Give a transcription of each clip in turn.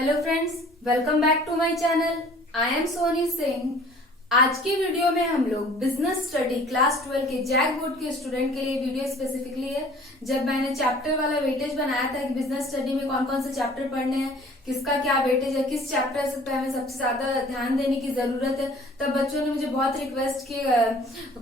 Hello friends, welcome back to my channel. I am Soni Singh. आज की video में हम लोग बिजनेस स्टडी क्लास 12 के जैक बोर्ड के स्टूडेंट के लिए वीडियो स्पेसिफिकली है। जब मैंने चैप्टर वाला वेटेज बनाया था कि बिजनेस स्टडी में कौन कौन से चैप्टर पढ़ने हैं, किसका क्या वेटेज है, किस चैप्टर पे हमें सबसे ज्यादा ध्यान देने की जरूरत है, तब बच्चों ने मुझे बहुत रिक्वेस्ट की,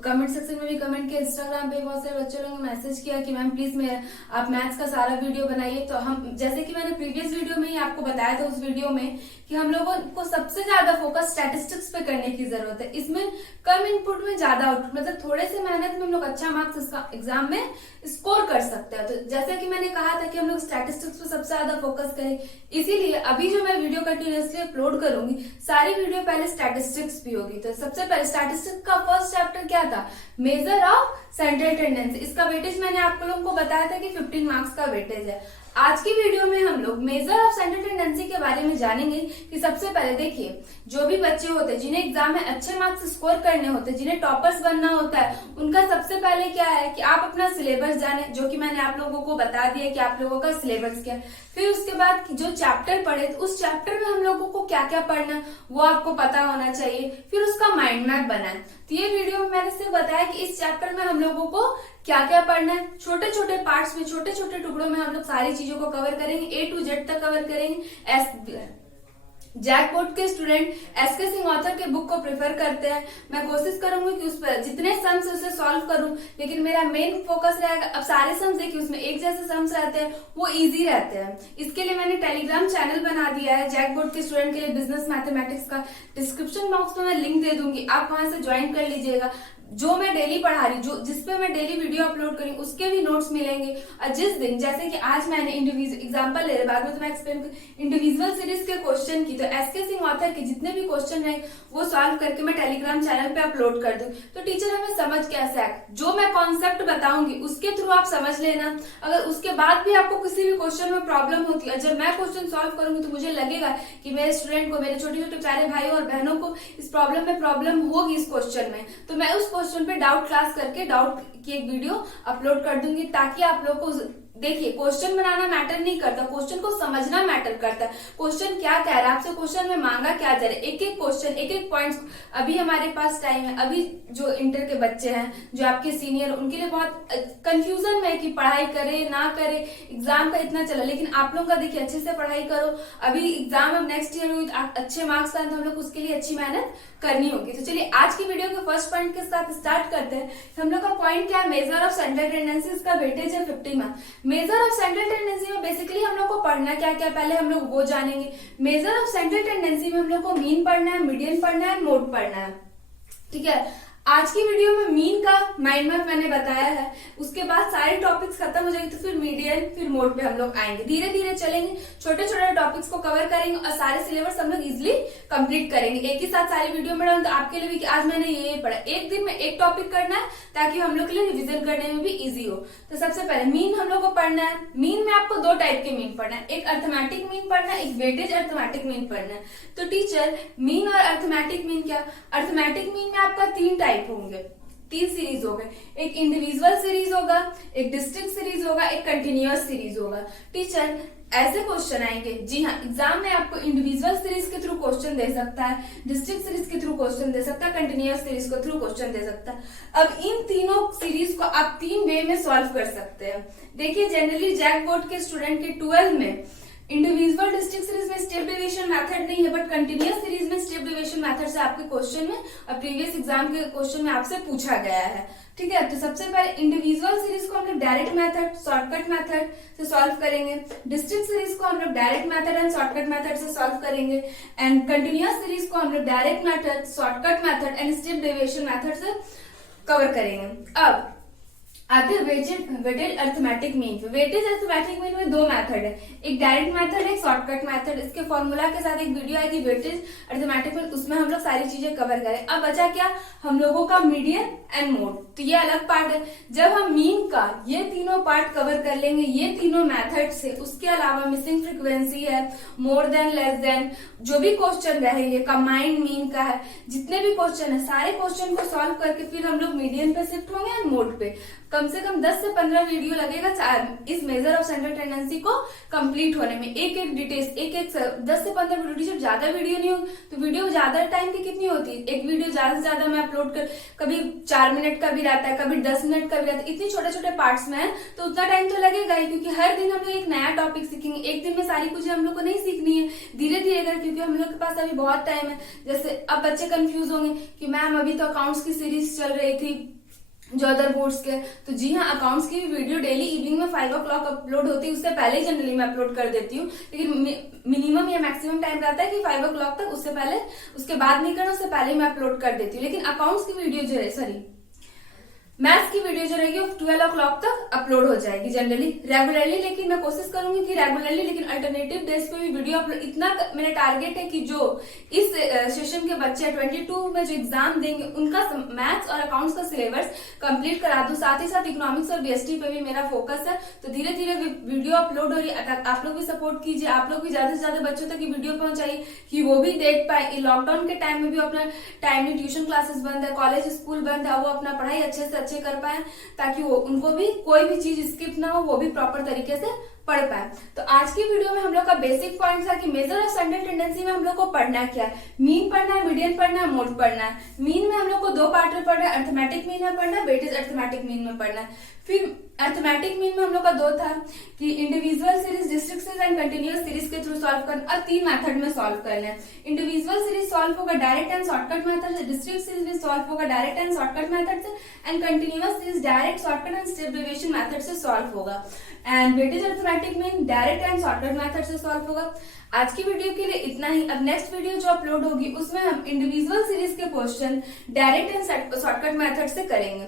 कमेंट सेक्शन में भी कमेंट किया, इंस्टाग्राम पे बहुत सारे बच्चों ने मैसेज किया कि मैम प्लीज आप मैथ्स का सारा वीडियो बनाइए। तो हम जैसे कि मैंने प्रीवियस वीडियो में ही आपको बताया था उस वीडियो में कि हम लोगों को सबसे ज्यादा फोकस स्टैटिस्टिक्स पे करने की जरूरत है। इसमें कम इनपुट में ज्यादा आउटपुट, मतलब थोड़े से मेहनत में हम लोग अच्छा मार्क्स इसका एग्जाम में स्कोर कर सकते हैं। तो जैसे कि मैंने कहा था कि हम लोग स्टैटिस्टिक्स पे सबसे ज्यादा फोकस करें, इसीलिए अभी जो मैं वीडियो कंटिन्यूअसली अपलोड करूंगी सारी वीडियो पहले स्टैटिस्टिक्स भी होगी। तो सबसे पहले स्टैटिस्टिक्स का फर्स्ट चैप्टर क्या था, मेजर ऑफ सेंट्रल टेंडेंसी। इसका वेटेज मैंने आप लोगों को बताया था कि 15 मार्क्स का वेटेज है। आज की वीडियो में हम लोग मेजर ऑफ सेंट्रल टेंडेंसी के बारे में जानेंगे कि सबसे पहले देखिए, जो भी बच्चे होते हैं जिन्हें एग्जाम में अच्छे मार्क्स स्कोर करने होते हैं, जिन्हें टॉपर्स बनना होता है, उनका सबसे पहले क्या है कि आप अपना सिलेबस जाने, जो कि मैंने आप लोगों को बता दिया कि आप लोगों का सिलेबस क्या है। फिर उसके बाद जो चैप्टर पढ़े तो उस चैप्टर में हम लोगों को क्या क्या पढ़ना है वो आपको पता होना चाहिए। फिर उसका माइंड मैप बनाए। तो ये वीडियो में मैंने सिर्फ बताया कि इस चैप्टर में हम लोगों को क्या क्या पढ़ना है। छोटे छोटे पार्ट्स में, छोटे छोटे टुकड़ों में हम लोग सारी चीजों को कवर करेंगे, A to Z तक कवर करेंगे। जैक बोर्ड के स्टूडेंट SK सिंह ऑथर के बुक को प्रेफर करते हैं। मैं कोशिश करूंगी कि उस पर जितने सम्स उसे सॉल्व करूं, लेकिन मेरा मेन फोकस रहेगा, अब सारे सम्स देखिए उसमें एक जैसे सम्स रहते हैं, वो इजी रहते हैं। इसके लिए मैंने टेलीग्राम चैनल बना दिया है जैक बोर्ड के स्टूडेंट के लिए बिजनेस मैथमेटिक्स का। डिस्क्रिप्शन बॉक्स में मैं लिंक दे दूंगी, आप वहां से ज्वाइन कर लीजिएगा। जो मैं डेली पढ़ा रही, जो जिसपे मैं डेली वीडियो अपलोड करी उसके भी नोट्स मिलेंगे। और जिस दिन, जैसे कि आज मैंने इंडिविजुअल एग्जांपल ले रहे, बाद में तो मैं एक्सप्लेन इंडिविजुअल सीरीज के क्वेश्चन की, तो SK सिंह ऑथर के जितने भी क्वेश्चन रहे वो सॉल्व करके मैं टेलीग्राम चैनल पे अपलोड कर दूं। तो टीचर हमें समझ कैसे आए, जो मैं कॉन्सेप्ट बताऊंगी उसके थ्रू आप समझ लेना। अगर उसके बाद भी आपको किसी भी क्वेश्चन में प्रॉब्लम होती है, जब मैं क्वेश्चन सॉल्व करूंगी तो मुझे लगेगा कि मेरे स्टूडेंट को, मेरे छोटे छोटे प्यारे भाई और बहनों को इस प्रॉब्लम में प्रॉब्लम होगी इस क्वेश्चन में, तो मैं उस क्वेश्चन पे डाउट क्लास करके डाउट की एक वीडियो अपलोड कर दूंगी, ताकि आप लोग को देखिए, क्वेश्चन बनाना मैटर नहीं करता, क्वेश्चन को समझना मैटर करता है। क्वेश्चन क्या कह रहा है, आपसे क्वेश्चन में मांगा क्या जा रहा है, एक एक क्वेश्चन, एक एक पॉइंट्स। अभी हमारे पास टाइम है, अभी जो इंटर के बच्चे हैं, जो आपके सीनियर, उनके लिए बहुत कंफ्यूजन में है कि पढ़ाई करे ना करे, एग्जाम का इतना चला। लेकिन आप लोग का देखिए, अच्छे से पढ़ाई करो, अभी एग्जाम अब नेक्स्ट ईयर हुई, अच्छे मार्क्स आए तो हम लोग उसके लिए अच्छी मेहनत करनी होगी। तो चलिए आज की वीडियो के फर्स्ट पॉइंट के साथ स्टार्ट करते हैं। हम लोग का पॉइंट क्या है, मेजर ऑफ सेंट्रल टेंडेंसी। इसका वेटेज है 50 marks. Measure of central tendency में बेसिकली हम लोग को पढ़ना क्या क्या, पहले हम लोग वो जानेंगे। मेजर ऑफ सेंट्रल टेंडेंसी में हम लोग को मीन पढ़ना है, मीडियन पढ़ना है, मोड पढ़ना है। ठीक है, आज की वीडियो में मीन का माइंड मैप मैंने बताया है, उसके बाद सारे टॉपिक्स खत्म हो जाएंगे, तो फिर मीडियन, फिर मोड पे हम लोग आएंगे। धीरे धीरे चलेंगे, छोटे छोटे टॉपिक्स को कवर करेंगे और सारे सिलेबस हम लोग इजिली कंप्लीट करेंगे। एक ही साथ सारी वीडियो में डालूं तो आपके लिए भी कि आज मैंने ये पढ़ा, एक दिन में एक टॉपिक करना है, ताकि हम लोग के लिए रिविजन करने में भी इजी हो। तो सबसे पहले मीन हम लोग को पढ़ना है। मीन में आपको दो टाइप के मीन पढ़ना है, एक अर्थमेटिक मीन पढ़ना है, एक वेटेज अर्थमेटिक मीन पढ़ना है। तो टीचर, मीन और अर्थमेटिक मीन क्या, अर्थमेटिक मीन में आपका 3 टाइप होंगे, 3 सीरीज हो गए, एक इंडिविजुअल सीरीज होगा, एक डिस्ट्रिक्ट सीरीज होगा, एक कंटिन्यूअस सीरीज होगा। टीचर, ऐसे क्वेश्चन आएंगे, जी हाँ, एग्जाम में आपको इंडिविजुअल सीरीज के थ्रू क्वेश्चन दे सकता है, डिस्ट्रिक्ट सीरीज के थ्रू क्वेश्चन दे सकता है, कंटिन्यूअस सीरीज के थ्रू क्वेश्चन दे सकता है। अब इन तीनों सीरीज को आप 3 वे में सॉल्व कर सकते हैं। देखिए, जनरली जैक बोर्ड के स्टूडेंट के 12 में इंडिविजुअल डिस्ट्रिक्ट सीरीज में स्टेप डिवीजन मेथड नहीं है, बट कंटिन्यूअस सीरीज में स्टेप डिवीजन मेथड से आपके क्वेश्चन में और प्रीवियस एग्जाम के क्वेश्चन में आपसे पूछा गया है। ठीक है, तो सबसे पहले इंडिविजुअल सीरीज को हम लोग डायरेक्ट मेथड, शॉर्टकट मेथड से सॉल्व करेंगे। डिस्ट्रिक्ट सीरीज को हम लोग direct method and shortcut method से सॉल्व करेंगे। एंड कंटिन्यूअस सीरीज को हम लोग direct method, shortcut method and step division method से कवर करेंगे। अब आते वेटेज अर्थमेटिक मीन पे। वेटेज अर्थमेटिक मीन में 2 मेथड है, एक डायरेक्ट मेथड है, एक शॉर्टकट मेथड। इसके फॉर्मूला के साथ एक वीडियो आएगी वेटेज अर्थमेटिक मीन, उसमें हम लोग सारी चीजें कवर करें। अब बचा क्या, हम लोगों का मीडियन एंड मोड, तो ये अलग पार्ट है। जब हम मीन का ये तीनों पार्ट कवर कर लेंगे, ये तीनों मेथड से, उसके अलावा मिसिंग फ्रीक्वेंसी है, मोर देन, लेस देन, जो भी क्वेश्चन रहेंगे, कंबाइंड मीन का है, जितने भी क्वेश्चन है, सारे क्वेश्चन को सॉल्व करके फिर हम लोग मीडियन पे शिफ्ट होंगे एंड मोड पे। कम से कम 10 से 15 वीडियो लगेगा इस मेजर ऑफ सेंट्रल टेंडेंसी को कंप्लीट होने में। एक एक डिटेल्स, एक 10 से 15 वीडियो, जब ज्यादा वीडियो नहीं हो तो वीडियो ज्यादा टाइम की कितनी होती है, एक वीडियो ज्यादा से ज्यादा मैं अपलोड कर, कभी 4 मिनट का भी रहता है, कभी 10 मिनट का भी रहता है, इतने छोटे छोटे पार्ट्स में है तो उतना टाइम तो लगेगा ही, क्योंकि हर दिन हम लोग एक नया टॉपिक सीखेंगे। एक दिन में सारी कुछ हम लोग को नहीं सीखनी है, धीरे धीरे कर, क्योंकि हम लोग के पास अभी बहुत टाइम है। जैसे अब बच्चे कंफ्यूज होंगे कि मैम अभी तो अकाउंट्स की सीरीज चल रही थी जो अदर बोर्ड्स के, तो जी हाँ, अकाउंट्स की वीडियो डेली इवनिंग में 5 o'clock अपलोड होती है, उससे पहले जनरली मैं अपलोड कर देती हूँ, लेकिन मिनिमम या मैक्सिमम टाइम रहता है कि 5 o'clock तक, उससे पहले, उसके बाद नहीं करना, उससे पहले मैं अपलोड कर देती हूँ। लेकिन अकाउंट्स की वीडियो जो है, सॉरी मैथ्स की वीडियो जो रहेगी वो 12 o'clock तक अपलोड हो जाएगी जनरली, रेगुलरली। लेकिन मैं कोशिश करूंगी कि रेगुलरली, लेकिन अल्टरनेटिव डेज पे भी वीडियो अपलोड, इतना मेरा टारगेट है कि जो इस सेशन के बच्चे 22 में जो एग्जाम देंगे उनका मैथ्स और अकाउंट्स का सिलेबस कंप्लीट करा दूं। साथ ही साथ इकोनॉमिक्स और बीएसटी पे भी मेरा फोकस है, तो धीरे धीरे वीडियो अपलोड हो रही है। आप लोग भी सपोर्ट कीजिए, आप लोग भी ज्यादा से ज्यादा बच्चों तक वीडियो पहुंचाइए कि वो भी देख पाए। लॉकडाउन के टाइम में भी अपना टाइमली ट्यूशन क्लासेस बंद है, कॉलेज स्कूल बंद है, वो अपना पढ़ाई अच्छे से अच्छे कर पाए, ताकि वो उनको भी कोई भी चीज स्किप ना हो, वो भी प्रॉपर तरीके से पढ़ पाए। तो आज की वीडियो में हम लोग का बेसिक पॉइंट था कि मेजर ऑफ सेंट्रल टेंडेंसी में हम लोग को पढ़ना क्या है, मीन पढ़ना है, मीडियन पढ़ना है, मोड पढ़ना है। मीन में हम लोग को 2 पार्ट में पढ़ना है, अर्थमेटिक मीन में पढ़ना है, वेटेज अर्थमेटिक मीन में पढ़ना है। फिर अर्थमेटिक मीन में हम लोग का 2 था कि individual series, district series and continuous series के थ्रू सॉल्व करना, और 3 मेथड में सॉल्व करना है। इंडिविजुअल सीरीज सॉल्व होगा डायरेक्ट एंड शॉर्टकट मेथड से, डिस्ट्रिक्ट सीरीज भी सॉल्व होगा डायरेक्ट एंड शॉर्टकट मेथड से, and continuous series direct, shortcut and step deviation method से सॉल्व होगा। And weightage arithmetic mean direct and shortcut method से solve होगा। आज की वीडियो के लिए इतना ही। अब नेक्स्ट वीडियो जो अपलोड होगी उसमें हम इंडिविजुअल सीरीज के question direct and shortcut method से करेंगे।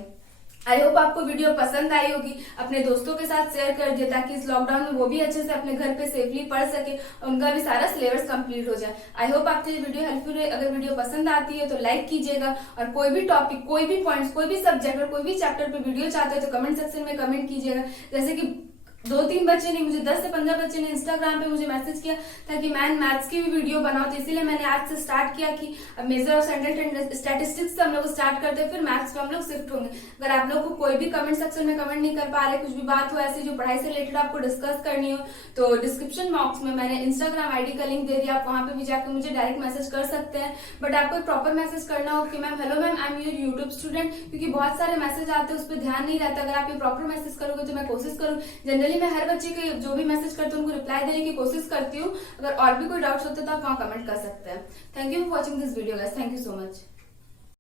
आई होप आपको वीडियो पसंद आई होगी, अपने दोस्तों के साथ शेयर कर दिए ताकि इस लॉकडाउन में वो भी अच्छे से अपने घर पे सेफली पढ़ सके, उनका भी सारा सिलेबस कंप्लीट हो जाए। आई होप आपको ये वीडियो हेल्पफुल है। अगर वीडियो पसंद आती है तो लाइक कीजिएगा, और कोई भी टॉपिक, कोई भी पॉइंट्स, कोई भी सब्जेक्ट और कोई भी चैप्टर पे वीडियो चाहते हो तो कमेंट सेक्शन में कमेंट कीजिएगा। जैसे कि 2-3 बच्चे ने मुझे, 10 से 15 बच्चे ने इंस्टाग्राम पे मुझे मैसेज किया था कि मैम मैथ्स की भी वीडियो बनाओ, तो इसीलिए मैंने आज से स्टार्ट किया कि अब मेजर ऑफ सेंट्रल स्टैटिस्टिक्स से हम लोग स्टार्ट करते हैं, फिर मैथ्स पे हम लोग शिफ्ट होंगे। अगर आप लोग को कोई भी कमेंट सेक्शन में कमेंट नहीं कर पा रहे, कुछ भी बात हो ऐसी जो पढ़ाई से रिलेटेड आपको डिस्कस करनी हो, तो डिस्क्रिप्शन बॉक्स में मैंने इंस्टाग्राम आईडी का लिंक दे दिया, आप वहां पे भी जाकर मुझे डायरेक्ट मैसेज कर सकते हैं। बट आपको एक प्रॉपर मैसेज करना हो कि ma'am hello ma'am, I am your YouTube student, क्योंकि बहुत सारे मैसेज आते हैं, उस पर ध्यान नहीं रहता। अगर आप ये प्रॉपर मैसेज करोगे तो मैं कोशिश करूँ, जनरली मैं हर बच्चे के जो भी मैसेज करते हैं उनको रिप्लाई देने की कोशिश करती हूँ। अगर और भी कोई डाउट्स होते तो आप वहाँ कमेंट कर सकते हैं। Thank you for watching this video guys, thank you so much.